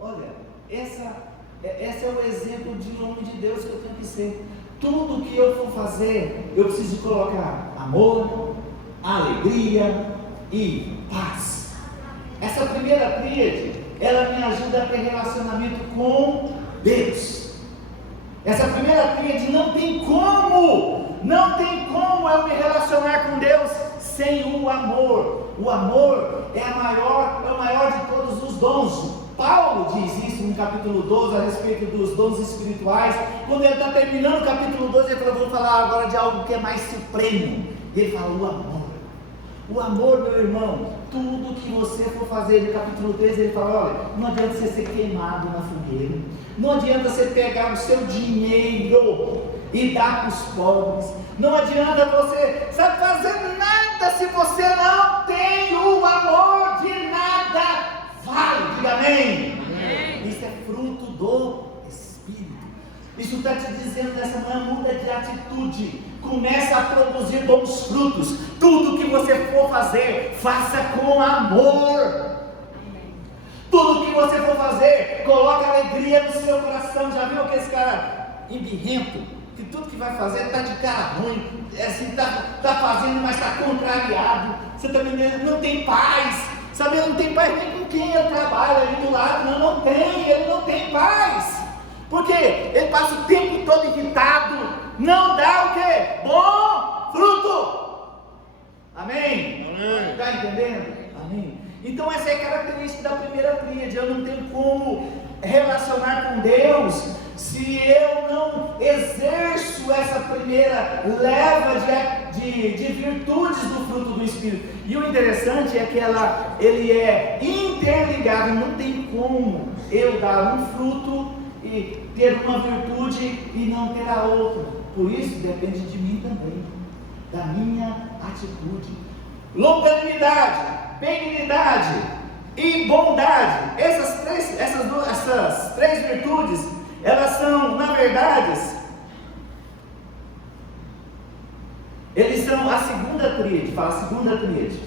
Olha, Esse é o exemplo de homem de Deus que eu tenho que ser. Tudo que eu for fazer, eu preciso colocar amor, alegria e paz. Essa primeira tríade, ela me ajuda a ter relacionamento com Deus. Essa primeira tríade não tem como eu me relacionar com Deus sem o amor. O amor é o maior de todos os dons. Paulo diz isso no capítulo 12 a respeito dos dons espirituais. Quando ele está terminando o capítulo 12, ele falou: vou falar agora de algo que é mais supremo. E ele fala: o amor. O amor, meu irmão, tudo que você for fazer, no capítulo 13 ele fala: olha, não adianta você ser queimado na fogueira, não adianta você pegar o seu dinheiro e dar para os pobres, não adianta você fazer nada se você não tem o amor, de nada vale. Diga amém. Amém. Isso é fruto do Espírito. Isso está te dizendo nessa manhã: muda de atitude, começa a produzir bons frutos. Tudo que você for fazer, faça com amor. Tudo que você for fazer, coloque alegria no seu coração. Já viu aquele cara embirrento, que tudo que vai fazer está de cara ruim, assim, está fazendo, mas está contrariado. Você também não tem paz, sabe? Ele não tem paz nem com quem ele trabalha ali do lado. Ele não tem paz, porque ele passa o tempo todo irritado, não dá o quê? Bom fruto. Amém? Está entendendo? Amém. Então essa é a característica da primeira tríade. Eu não tenho como relacionar com Deus se eu não exerço essa primeira leva de virtudes do fruto do Espírito. E o interessante é que ele é interligado. Não tem como eu dar um fruto e ter uma virtude e não ter a outra. Por isso depende de mim também, da minha atitude. Longanimidade, benignidade e bondade. Essas três virtudes, elas são, na verdade, eles são a segunda tríade. Fala, a segunda tríade.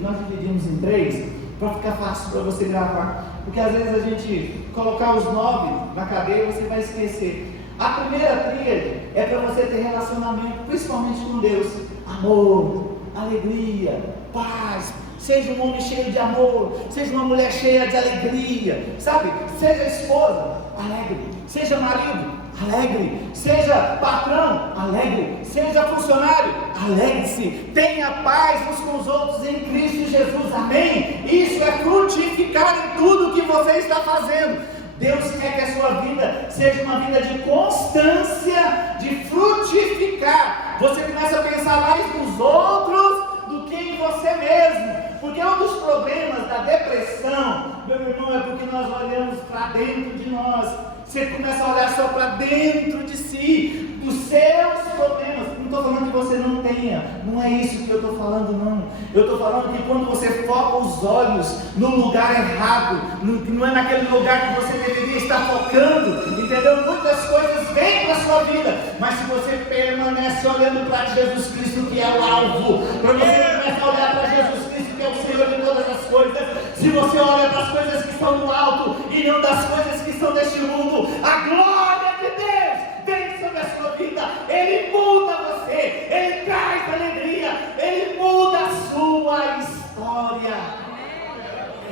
Nós dividimos em três para ficar fácil para você gravar, porque às vezes a gente colocar os 9 na cadeia, você vai esquecer. A primeira tríade é para você ter relacionamento, principalmente com Deus: amor, alegria, paz. Seja um homem cheio de amor, seja uma mulher cheia de alegria, sabe? Seja esposa, alegre. Seja marido, alegre. Seja patrão, alegre. Seja funcionário, alegre-se. Tenha paz uns com os outros em Cristo Jesus. Amém? Isso é frutificar em tudo que você está fazendo. Deus quer que a sua vida seja uma vida de constância, de frutificar. Você começa a pensar mais nos outros do que em você mesmo. Porque um dos problemas da depressão, meu irmão, é porque nós olhamos para dentro de nós. Você começa a olhar só para dentro de si, dos seus problemas. Não estou falando que você não tenha, não é isso que eu estou falando, não. Eu estou falando que quando você foca os olhos no lugar errado, não é naquele lugar que você deveria estar focando, entendeu? Muitas coisas vêm para a sua vida, mas se você permanece olhando para Jesus Cristo, que é o alvo, quando você começa a olhar para Jesus Cristo, que é o Senhor de todas as coisas, se você olha para as coisas que estão no alto e não das coisas que estão deste mundo, a glória de Deus vem sobre a sua vida. Ele muda você, Ele traz alegria, Ele muda a sua história.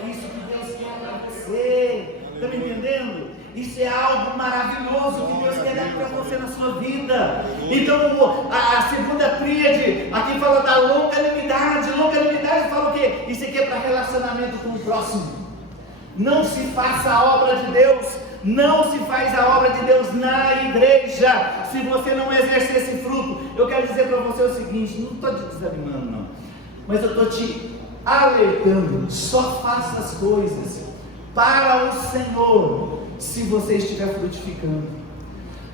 É isso que Deus quer para você. Está me entendendo? Isso é algo maravilhoso que Deus quer dar para você na sua vida. Então a segunda tríade aqui fala da longanimidade. Longanimidade fala o quê? Isso aqui é para relacionamento com o próximo. Não se faça a obra de Deus, não se faz a obra de Deus na igreja se você não exercer esse fruto. Eu quero dizer para você o seguinte: não estou te desanimando não, mas eu estou te alertando. Só faça as coisas para o Senhor se você estiver frutificando.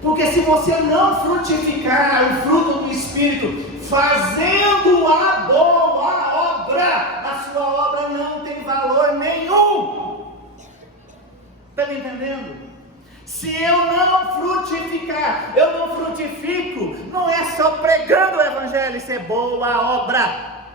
Porque se você não frutificar o fruto do Espírito, fazendo a boa obra, a sua obra não tem valor nenhum. Está me entendendo? Se eu não frutificar, eu não frutifico, não é só pregando o Evangelho, isso é boa obra.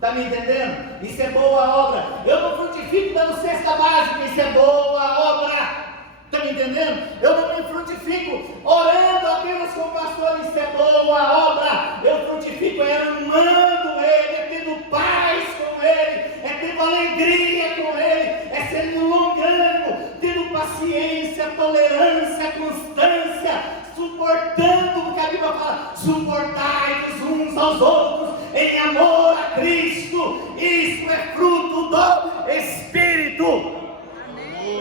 Está me entendendo? Isso é boa obra. Eu não frutifico dando cesta básica, isso é boa obra. Está me entendendo? Eu não me frutifico orando apenas com o pastor, isso é boa obra. Eu frutifico amando Ele, é tendo paz com Ele, é tendo alegria com Ele, é sendo longânimo, tendo paciência, tolerância, constância, suportando, porque a Bíblia fala, suportai-vos uns aos outros em amor a Cristo. Isso é fruto do Espírito.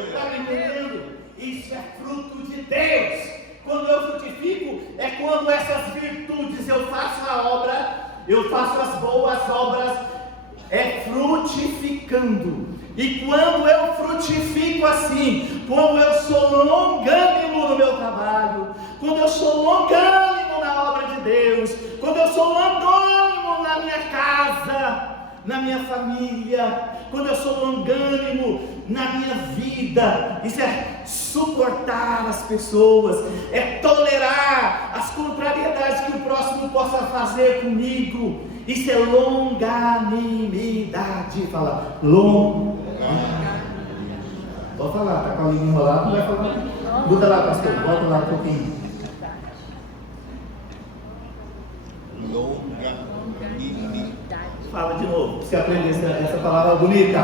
Está me entendendo? Isso é fruto de Deus. Quando eu frutifico, é quando essas virtudes, eu faço a obra, eu faço as boas obras, é frutificando. E quando eu frutifico assim, quando eu sou longânimo no meu trabalho, quando eu sou longânimo na obra de Deus, quando eu sou longânimo na minha casa, na minha família, quando eu sou longânimo na minha vida, isso é suportar as pessoas, é tolerar as contrariedades que o próximo possa fazer comigo, isso é longanimidade. Fala, Vou falar, tá com a língua enrolada, não vai falar. Muda lá, pastor, volta lá um pouquinho. Longanimidade. Fala de novo, você aprender essa palavra bonita.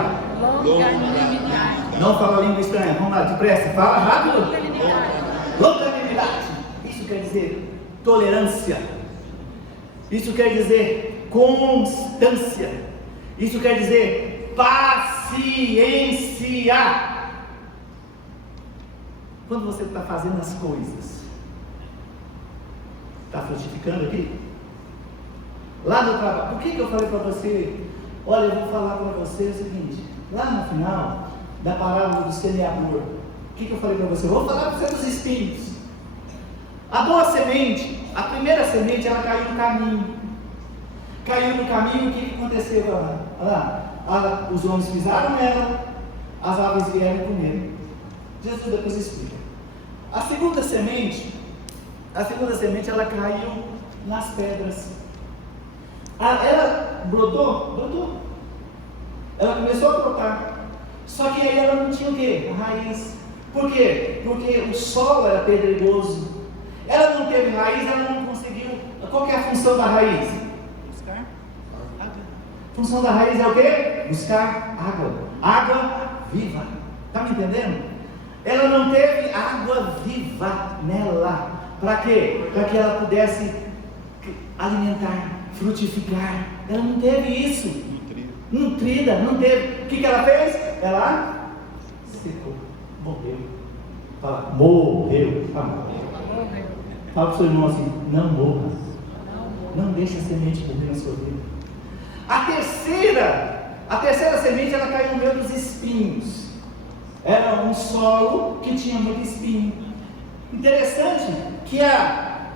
Longanimidade. Não fala língua estranha, vamos lá, depressa, fala rápido. Longanimidade. Isso quer dizer tolerância. Isso quer dizer constância. Isso quer dizer paciência. Quando você está fazendo as coisas, está frutificando aqui? Lá no trabalho, por que eu falei para você? Olha, eu vou falar para você o seguinte: lá no final da parábola do semeador, o que eu falei para você? Eu vou falar para você dos espinhos. A boa semente, a primeira semente, ela caiu no caminho. Caiu no caminho, o que aconteceu lá? Os homens pisaram nela, as aves vieram comer. Jesus depois explica. A segunda semente, ela caiu nas pedras. Ela brotou. Ela começou a brotar. Só que aí ela não tinha o quê? A raiz. Por quê? Porque o solo era pedregoso. Ela não teve raiz, ela não conseguiu. Qual que é a função da raiz? Buscar água. A função da raiz é o quê? Buscar água. Água viva. Está me entendendo? Ela não teve água viva nela. Para quê? Para que ela pudesse alimentar, frutificar. Ela não teve isso. Nutrida, não teve. O que ela fez? Ela secou, morreu. Fala, morreu. Fala para o seu irmão assim: não morra. Não deixe a semente morrer na sua vida. A terceira semente, ela caiu no meio dos espinhos. Era um solo que tinha muito espinho. Interessante que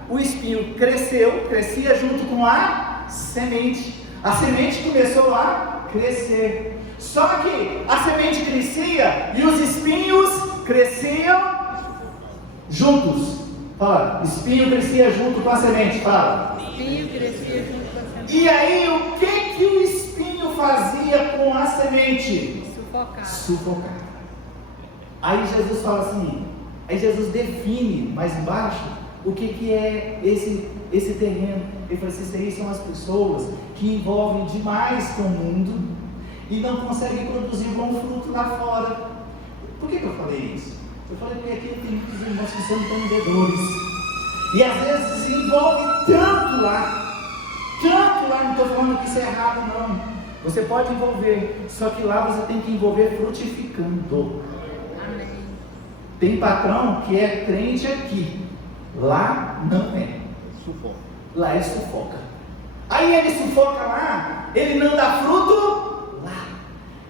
o espinho crescia junto com a semente. A semente começou a crescer. Só que a semente crescia e os espinhos cresciam juntos. Fala, espinho crescia junto com a semente. Fala. Espinho crescia junto com a semente. E aí, o que o espinho fazia com a semente? Sufocar. Aí Jesus fala assim, aí Jesus define mais embaixo o que é esse terreno. Ele fala assim: isso aí são as pessoas que envolvem demais com o mundo e não conseguem produzir bom fruto lá fora. Por que eu falei isso? Eu falei porque aqui tem muitos irmãos que são empreendedores e às vezes se envolve tanto lá, não estou falando que isso é errado não, você pode envolver, só que lá você tem que envolver frutificando. Amém. Tem patrão que é crente aqui, lá não é. Sufoca. Lá ele sufoca. Aí ele sufoca lá, ele não dá fruto lá.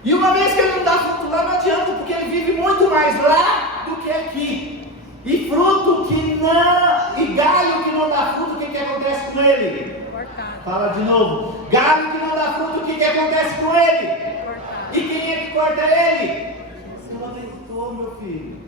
E uma vez que ele não dá fruto lá, não adianta, porque ele vive muito mais lá do que aqui. E fruto que não, e galho que não dá fruto, o que acontece com ele? Cortado. Fala de novo. Galho que não dá fruto, o que acontece com ele? Cortado. E quem é que corta ele? Você não acreditou, meu filho.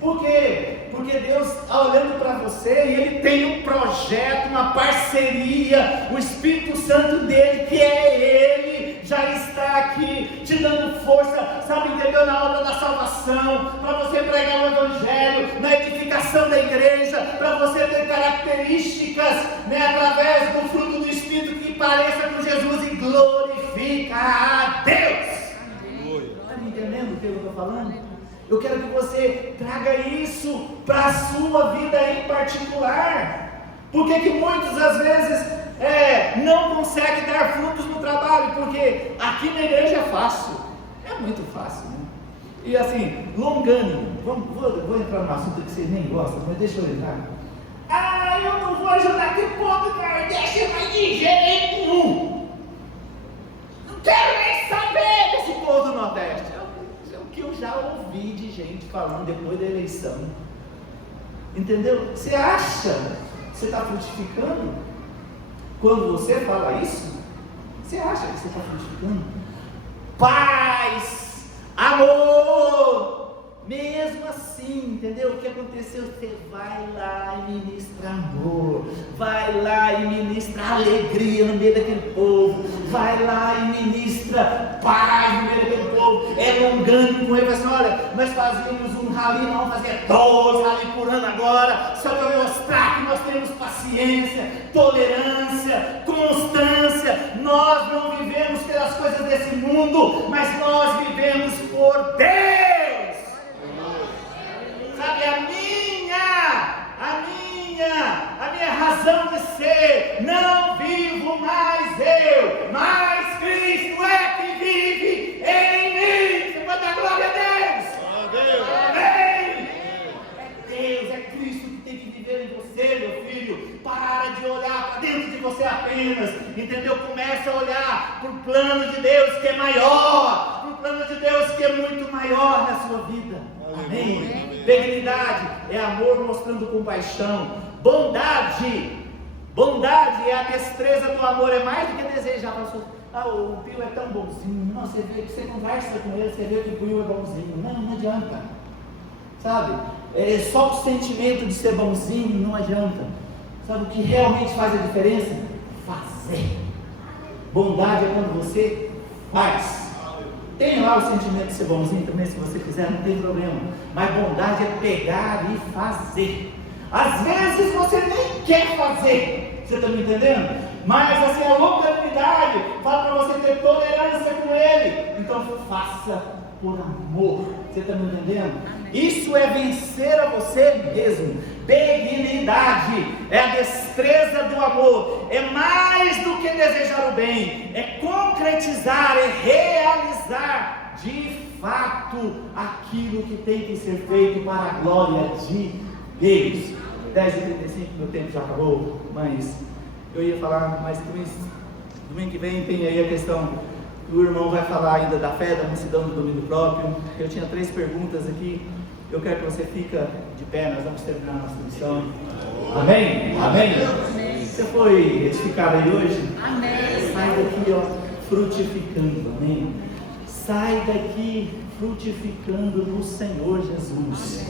Por quê? Porque Deus está olhando para você e Ele tem um projeto, uma parceria, o Espírito Santo dele, que é Ele, já está aqui te dando força, sabe, entendeu? Na obra da salvação, para você pregar o Evangelho, na edificação da igreja, para você ter características, né, através do fruto do Espírito que pareça com Jesus e glorifica a Deus. Está me entendendo o que eu estou falando? Eu quero que você traga isso para a sua vida em particular. Por que muitas às vezes não consegue dar frutos no trabalho? Porque aqui na igreja é fácil, é muito fácil, né? E assim, longânimo, vou entrar num assunto que vocês nem gostam, mas deixa eu entrar. Eu não vou ajudar aquele povo do Nordeste mais de jeito nenhum. Não quero nem saber desse povo do Nordeste. É o que eu já ouvi de gente falando depois da eleição. Entendeu? Você acha que você está frutificando? Quando você fala isso, você acha que você está frutificando? Paz, amor. Mesmo assim, entendeu? O que aconteceu? Você vai lá e ministra amor, vai lá e ministra alegria no meio daquele povo, vai lá e ministra paz no meio daquele povo. É longando com ele, assim: olha, nós fazíamos um rally, nós vamos fazer 12 rally por ano agora, só para mostrar que nós temos paciência, tolerância, constância. Nós não vivemos pelas coisas desse mundo, mas nós vivemos por Deus. Sabe, a minha razão de ser, não vivo mais eu, mas Cristo é que vive em mim. Você pode dar glória a Deus? Amém. É Deus, é Cristo que tem que viver em você, meu filho. Para de olhar para dentro de você apenas, entendeu? Começa a olhar para o plano de Deus que é maior, para o plano de Deus que é muito maior na sua vida. Amém. Benignidade é amor mostrando compaixão. Bondade é a destreza do amor. É mais do que desejar. O Pio é tão bonzinho. Não, você vê que você conversa com ele, você vê que o Pio é bonzinho. Não adianta. Sabe? Só o sentimento de ser bonzinho não adianta. Sabe o que realmente faz a diferença? Fazer. Bondade é quando você faz. Tem lá o sentimento de ser bonzinho também, se você quiser, não tem problema. Mas bondade é pegar e fazer. Às vezes você nem quer fazer, você está me entendendo? Mas assim, a longanimidade fala para você ter tolerância com ele. Então faça por amor, você está me entendendo? Isso é vencer a você mesmo. Benignidade é a destreza do amor, é mais do que desejar o bem, é concretizar, é realizar de fato aquilo que tem que ser feito para a glória de Deus. 10h35, meu tempo já acabou, mas eu ia falar, mas domingo que vem tem aí a questão, o irmão vai falar ainda da fé, da mansidão, do domínio próprio. Eu tinha 3 perguntas aqui. Eu quero que você fica de pé, nós vamos terminar a nossa missão. Amém? Amém? Você foi edificado aí hoje? Amém. Sai daqui, frutificando, amém? Sai daqui frutificando no Senhor Jesus.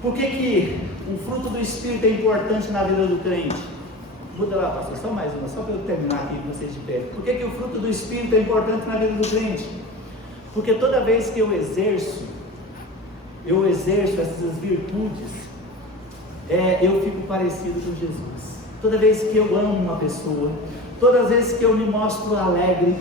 Por que o fruto do Espírito é importante na vida do crente? Muda lá, pastor, só mais uma, só para eu terminar aqui com vocês de pé. Por que o fruto do Espírito é importante na vida do crente? Porque toda vez que eu exerço essas virtudes, eu fico parecido com Jesus. Toda vez que eu amo uma pessoa, todas as vezes que eu me mostro alegre,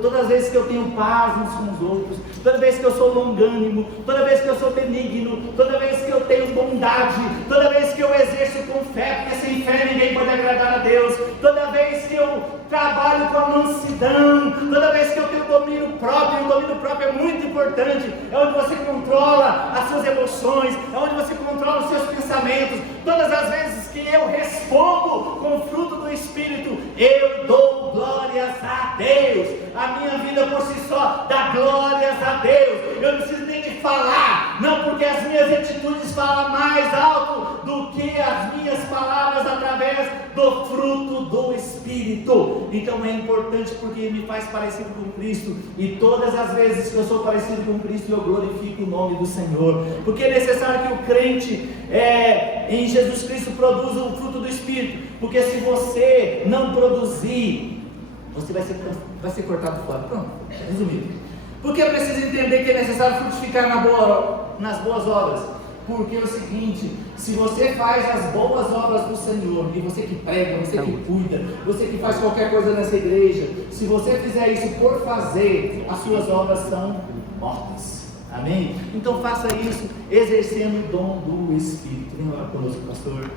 todas as vezes que eu tenho paz uns com os outros, toda vez que eu sou longânimo, toda vez que eu sou benigno, toda vez que eu tenho bondade, toda vez que eu exerço com fé, porque sem fé ninguém pode agradar a Deus, toda vez que eu trabalho com a mansidão, toda vez que eu tenho domínio próprio, o domínio próprio é muito importante, é onde você controla as suas emoções, é onde você controla os seus pensamentos. Todas as vezes que eu respondo com o fruto do Espírito, eu dou glórias a Deus. A minha vida por si só dá glórias a Deus. Eu não preciso nem de falar, não, porque as minhas atitudes falam mais alto do que as minhas palavras através do fruto do Espírito. Então é importante porque me faz parecido com Cristo, e todas as vezes que eu sou parecido com Cristo, eu glorifico o nome do Senhor, porque é necessário que o crente em Jesus Cristo produza o fruto do Espírito, porque se você não produzir, você vai ser cortado fora. Pronto, resumido. Porque é preciso entender que é necessário frutificar nas boas obras. Porque é o seguinte, se você faz as boas obras do Senhor, e você que prega, você que cuida, você que faz qualquer coisa nessa igreja, se você fizer isso por fazer, as suas obras são mortas. Amém? Então faça isso exercendo o dom do Espírito. Vem orar conosco, pastor.